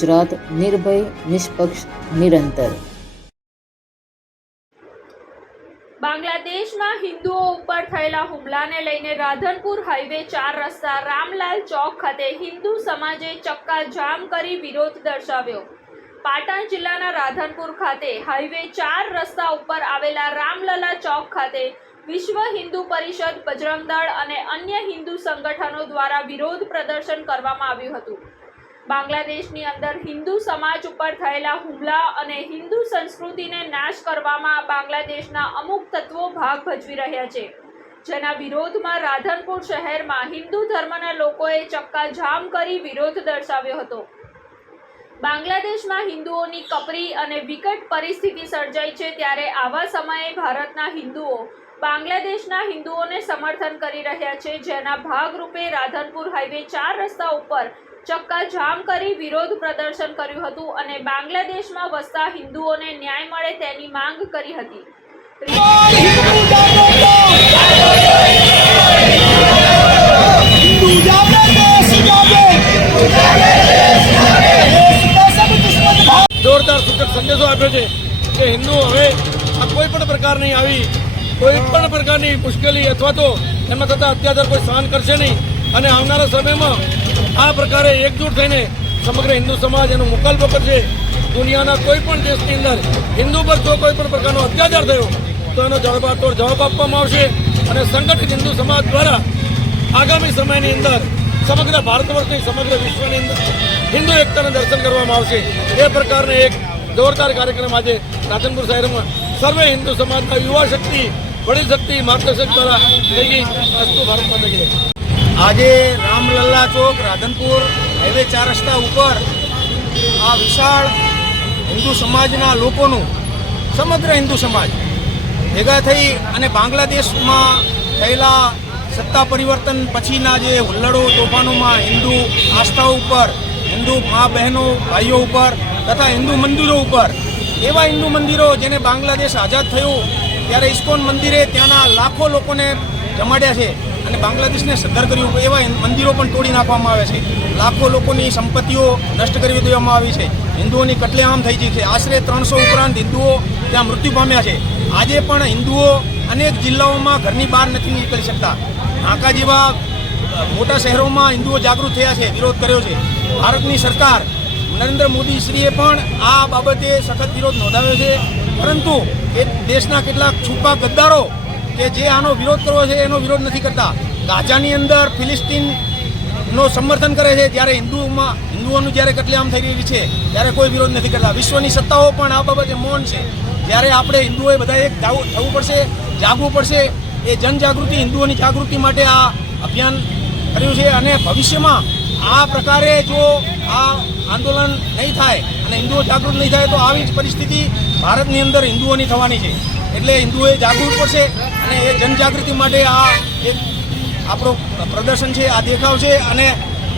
ગુજરાત નિર્ભય, નિષ્પક્ષ, નિરંતર. બાંગ્લાદેશમાં હિન્દુઓ ઉપર થયેલા હુમલાને લઈને રાધનપુર હાઈવે ચાર રસ્તા રામલાલ ચોક ખાતે હિન્દુ સમાજે ચક્કા જામ કરી વિરોધ દર્શાવ્યો. પાટણ જિલ્લાના રાધનપુર ખાતે હાઈવે ચાર રસ્તા ઉપર આવેલા રામલલા ચોક ખાતે વિશ્વ હિન્દુ પરિષદ બજરંગ દળ અને અન્ય હિન્દુ સંગઠનો દ્વારા વિરોધ પ્રદર્શન કરવામાં આવ્યું હતું. બાંગ્લાદેશની અંદર હિન્દુ સમાજ ઉપર થયેલા હુમલા અને હિન્દુ સંસ્કૃતિને નાશ કરવામાં બાંગ્લાદેશના અમુક તત્વો ભાગ ભજવી રહ્યા છે. જેના વિરોધમાં રાધનપુર શહેરમાં હિન્દુ ધર્મના લોકોએ ચક્કા જામ કરી વિરોધ દર્શાવ્યો હતો. બાંગ્લાદેશમાં હિન્દુઓની કપરી અને વિકટ પરિસ્થિતિ સર્જાઈ છે ત્યારે આવા સમયે ભારતના હિન્દુઓ બાંગ્લાદેશના હિન્દુઓને સમર્થન કરી રહ્યા છે. જેના ભાગરૂપે રાધનપુર હાઈવે ચાર રસ્તા ઉપર ચક્કા જામ કરી વિરોધ પ્રદર્શન કર્યું હતું અને બાંગ્લાદેશમાં વસતા હિન્દુઓને ન્યાય મળે તેની માંગ કરી હતી. જોરદાર સૂચક સંદેશો આપ્યો છે કે હિન્દુ હવે આ કોઈ પણ પ્રકારની આવી, કોઈ પણ પ્રકારની મુશ્કેલી અથવા તો એમાં થતા અત્યાચાર કોઈ સહન કરશે નહીં. અને આવનારા સમયમાં આ પ્રકારે એકજૂટ થઈને સમગ્ર હિન્દુ સમાજ એનો મુકાલબો કરશે દુનિયાના કોઈ પણ દેશની અંદર હિન્દુ પર જો કોઈ પણ પ્રકારનો અત્યાચાર થયો, તો એનો જવાબાતોડ જવાબ આપવામાં આવશે અને સંગઠિત હિન્દુ સમાજ દ્વારા આગામી સમયની અંદર સમગ્ર ભારત વર્ષની સમગ્ર વિશ્વની અંદર હિન્દુ એકતાના દર્શન કરવામાં આવશે. એ પ્રકારનો એક જોરદાર કાર્યક્રમ આજે રાધનપુર શહેરમાં સર્વે હિન્દુ સમાજના યુવા શક્તિ વડીલ શક્તિ, માર્ગદર્શક દ્વારા થઈ ગઈ. અસ્તુ ભારતમાં કી જય. આજે રામલલ્લા ચોક, રાધનપુર, હાઈવે ચાર રસ્તા ઉપર આ વિશાળ હિન્દુ સમાજના લોકોનું, સમગ્ર હિન્દુ સમાજ ભેગા થઈ અને બાંગ્લાદેશમાં થયેલા સત્તા પરિવર્તન પછીના જે હુલ્લડો તોફાનોમાં હિન્દુ આસ્થા ઉપર, હિન્દુ મા બહેનો, ભાઈઓ ઉપર તથા હિન્દુ મંદિરો ઉપર, એવા હિન્દુ મંદિરો જેને બાંગ્લાદેશ આઝાદ થયું, ત્યારે ઇસ્કોન મંદિરે ત્યાંના લાખો લોકોને જમાડ્યા છે. અને બાંગ્લાદેશને સદ્ધર કર્યું એવા મંદિરો પણ તોડી નાખવામાં આવે છે. લાખો લોકોની સંપત્તિઓ નષ્ટ કરી દેવામાં આવી છે. હિન્દુઓની કટલેઆમ થઈ ગઈ છે. આશરે ત્રણસો ઉપરાંત હિન્દુઓ ત્યાં મૃત્યુ પામ્યા છે. આજે પણ હિન્દુઓ અનેક જિલ્લાઓમાં ઘરની બહાર નથી નીકળી શકતા. ઢાંકા જેવા મોટા શહેરોમાં હિન્દુઓ જાગૃત થયા છે, વિરોધ કર્યો છે. ભારતની સરકાર નરેન્દ્ર મોદી શ્રીએ પણ આ બાબતે સખત વિરોધ નોંધાવ્યો છે. પરંતુ એ દેશના કેટલાક છુપા ગદ્દારો કે જે આનો વિરોધ કરવો છે એનો વિરોધ નથી કરતા. ગાઝાની અંદર ફિલિસ્તીન નો સમર્થન કરે છે ત્યારે હિન્દુઓમાં હિન્દુઓનું જ્યારે કતલેઆમ થઈ રહી છે, ત્યારે કોઈ વિરોધ નથી કરતા. વિશ્વની સત્તાઓ પણ આ બાબતે મૌન છે. જ્યારે આપણે હિન્દુઓએ બધા એક થવું પડશે, જાગવું પડશે, એ જનજાગૃતિ, હિન્દુઓની જાગૃતિ માટે આ અભિયાન કર્યું છે અને ભવિષ્યમાં આ પ્રકારે જો આ આંદોલન નહીં થાય અને હિન્દુઓ જાગૃત નહીં થાય, તો આવી જ પરિસ્થિતિ ભારતની અંદર હિન્દુઓની થવાની છે. એટલે હિન્દુઓએ જાગવું પડશે અને એ જનજાગૃતિ માટે આ એક આપણો પ્રદર્શન છે આ દેખાવ છે અને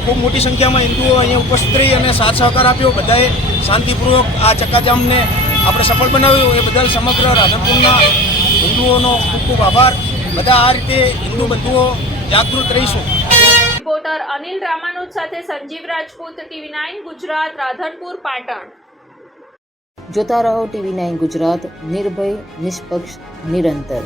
ખૂબ મોટી સંખ્યામાં હિન્દુઓ અહીંયા ઉપસ્થિત રહી અને સાથ સહકાર આપ્યો. બધાએ શાંતિપૂર્વક આ ચક્કાજામને આપણે સફળ બનાવ્યું. એ બદલ સમગ્ર રાધનપુરના હિન્દુઓનો ખૂબ ખૂબ આભાર. બધા આ રીતે હિન્દુ બંધુઓ જાગૃત રહીશું. રિપોર્ટર અનિલ રામાનુજ સાથે સંજીવ રાજપૂત ટીવી નાઇન ગુજરાત રાધનપુર પાટણ. જોતા રહો ટીવી નાઇન ગુજરાત નિર્ભય નિષ્પક્ષ નિરંતર.